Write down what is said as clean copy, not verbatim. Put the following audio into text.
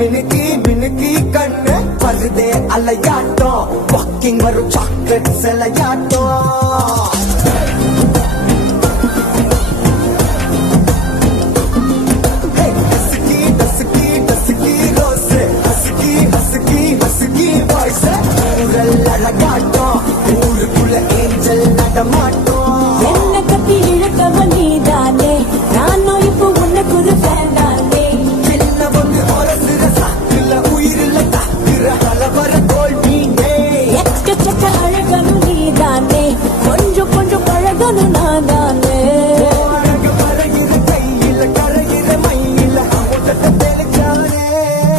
மினுக்கி மினுக்கி கண்ணு வருதே அலையாட்டம் வாக்கிங் வரும் சாக்லேட் சிலையாட்டம் அழகாட்டம் ஊருக்குள்ள ஏஞ்சல் நடமாட்டம்